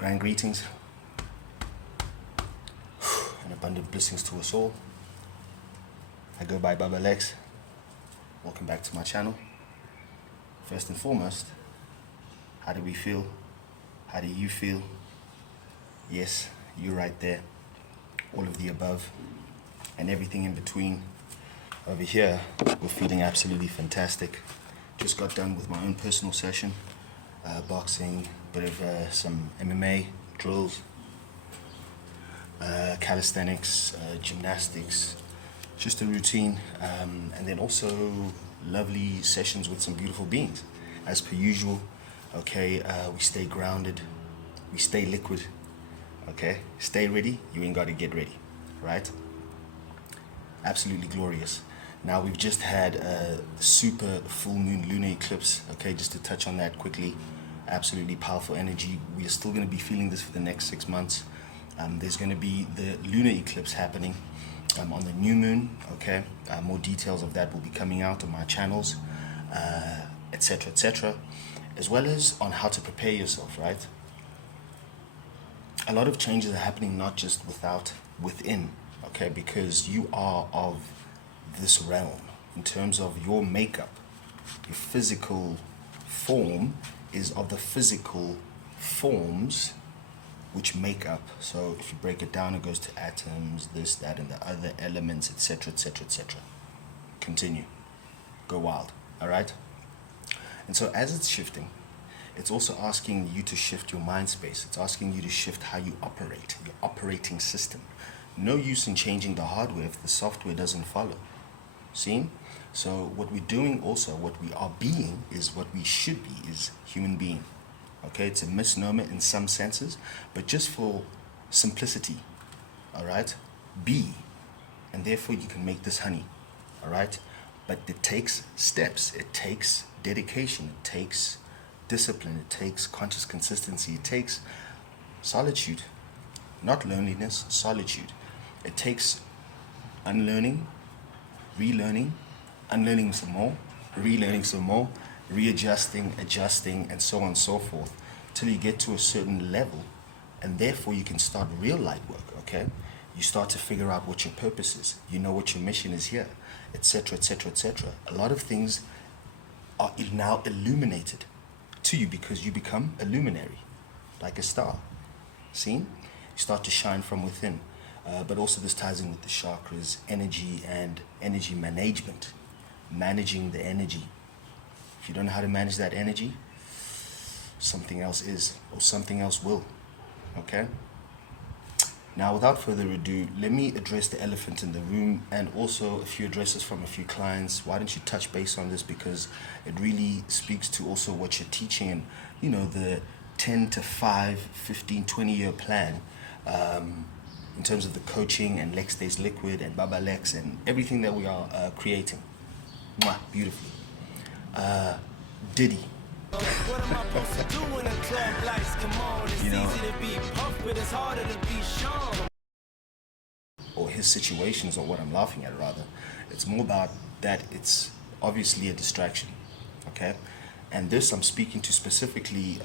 Grand greetings and abundant blessings to us all. I go by Baba Lex. Welcome back to my channel. First and foremost, how do we feel? How do you feel? Yes, you right there. All of the above and everything in between. Over here, we're feeling absolutely fantastic. Just got done with my own personal session. Boxing, bit of some MMA drills, calisthenics, gymnastics, just a routine, and then also lovely sessions with some beautiful beings. As per usual, okay, we stay grounded, we stay liquid, okay, stay ready, you ain't got to get ready, right? Absolutely glorious. Now we've just had a super full moon lunar eclipse, okay, just to touch on that quickly. Absolutely powerful energy. We are still going to be feeling this for the next 6 months. There's going to be the lunar eclipse happening on the new moon, okay. More details of that will be coming out on my channels, etc, etc, as well as on how to prepare yourself, right? A lot of changes are happening not just within, okay, because you are of this realm in terms of your makeup. Your physical form is of the physical forms which make up. So if you break it down, it goes to atoms, this, that, and the other elements, etc, etc, etc. Continue. Go wild. All right? And so as it's shifting, it's also asking you to shift your mind space. It's asking you to shift how you operate, your operating system. No use in changing the hardware if the software doesn't follow. See? So what we're doing also, what we are being, is what we should be, is human being. Okay, it's a misnomer in some senses, but just for simplicity, all right? Be, and therefore you can make this honey, all right? But it takes steps, it takes dedication, it takes discipline, it takes conscious consistency, it takes solitude, not loneliness, solitude. It takes unlearning, relearning, unlearning some more, relearning some more, readjusting, adjusting, and so on and so forth, till you get to a certain level, and therefore you can start real light work, okay? You start to figure out what your purpose is. You know what your mission is here, etc, etc, etc. A lot of things are now illuminated to you because you become a luminary, like a star. See? You start to shine from within. But also this ties in with the chakras, energy and energy management. Managing the energy. If you don't know how to manage that energy, something else is, or something else will. Okay? Now, without further ado, let me address the elephant in the room and also a few addresses from a few clients. Why don't you touch base on this, because it really speaks to also what you're teaching and, you know, the 10 to 5, 15, 20-year plan in terms of the coaching and Lex Stays Liquid and Baba Lex and everything that we are creating. Mwah, beautifully. Diddy. What am I supposed to do when the club lights come on? It's easy to be puffed, but it's harder to be shown. Or his situations, or what I'm laughing at rather. It's more about that it's obviously a distraction, okay? And this I'm speaking to specifically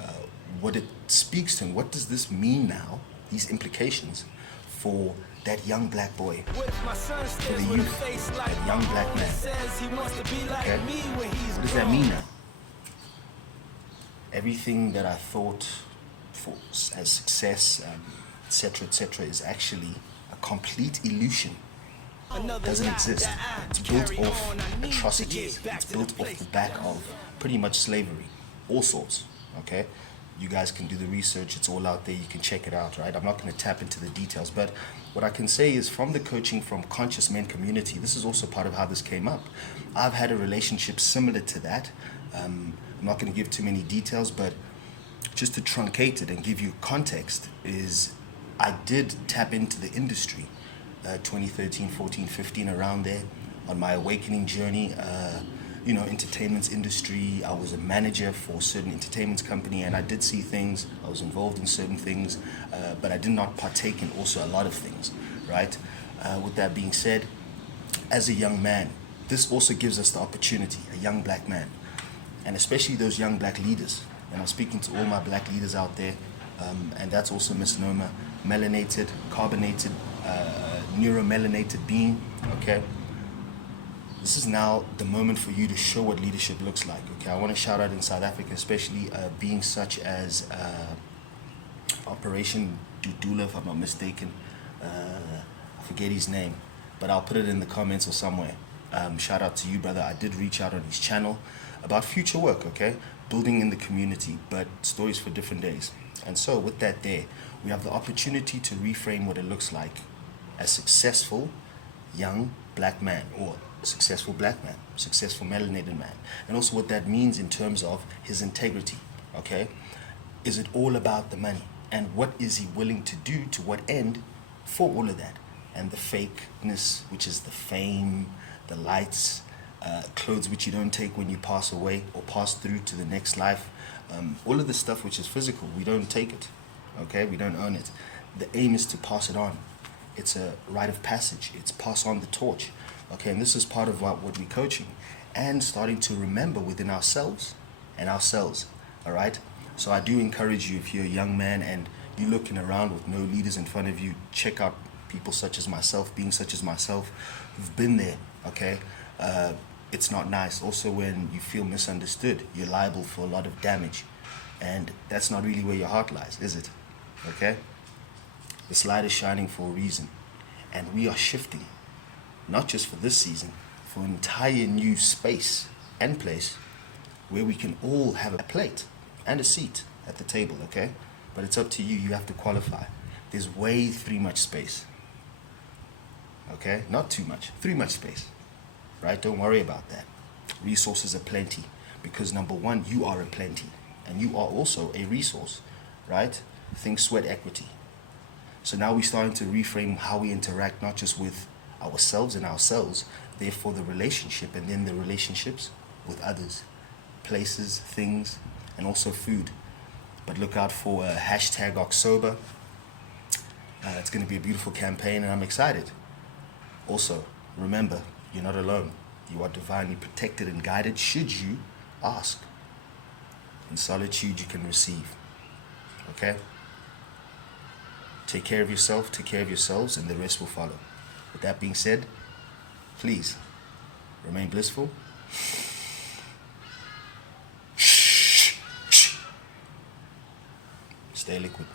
what it speaks to, and what does this mean now, these implications for that young black boy, for the youth, that young black man, okay? What does that mean now? Everything that I thought for as success, etc, is actually a complete illusion. It doesn't exist. It's built off atrocities. It's built off the back of pretty much slavery, all sorts, okay? You guys can do the research, it's all out there, you can check it out, right? I'm not going to tap into the details, but what I can say is from the coaching from Conscious Men community, this is also part of how this came up. I've had a relationship similar to that. I'm not going to give too many details, but just to truncate it and give you context is I did tap into the industry 2013, 14, 15, around there on my awakening journey. You know, entertainment industry. I was a manager for a certain entertainment company, and I did see things. I was involved in certain things, but I did not partake in also a lot of things, right? With that being said, as a young man, this also gives us the opportunity, a young black man, and especially those young black leaders. And I'm speaking to all my black leaders out there. and that's also misnomer. Melanated, carbonated, neuromelanated being. Okay, this is now the moment for you to show what leadership looks like. Okay, I want to shout out in South Africa, especially beings such as Operation Dudula, if I'm not mistaken. I forget his name, but I'll put it in the comments or somewhere. Shout out to you, brother. I did reach out on his channel about future work, okay? Building in the community, but stories for different days. And so with that there, we have the opportunity to reframe what it looks like as successful young black man, or successful black man, successful melanated man, and also what that means in terms of his integrity. Okay, is it all about the money, and what is he willing to do, to what end, for all of that, and the fakeness, which is the fame, the lights, clothes which you don't take when you pass away or pass through to the next life, all of the stuff which is physical, we don't take it. Okay, we don't own it. The aim is to pass it on. It's a rite of passage. It's pass on the torch. Okay, and this is part of what we're coaching, and starting to remember within ourselves and ourselves. All right. So I do encourage you, if you're a young man and you're looking around with no leaders in front of you, check out people such as myself, being such as myself, who've been there. Okay. It's not nice. Also, when you feel misunderstood, you're liable for a lot of damage, and that's not really where your heart lies, is it? Okay. This light is shining for a reason, and we are shifting, not just for this season, for an entire new space and place where we can all have a plate and a seat at the table, okay? But it's up to you. You have to qualify. There's way too much space, okay? Not too much, too much space, right? Don't worry about that. Resources are plenty, because number one, you are a plenty, and you are also a resource, right? Think sweat equity. So now we're starting to reframe how we interact, not just with ourselves and ourselves, therefore the relationship, and then the relationships with others, places, things, and also food. But look out for hashtag October. It's going to be a beautiful campaign, and I'm excited. Also, remember, you're not alone. You are divinely protected and guided should you ask. In solitude, you can receive. Okay? Take care of yourself, take care of yourselves, and the rest will follow. With that being said, please remain blissful. Stay liquid.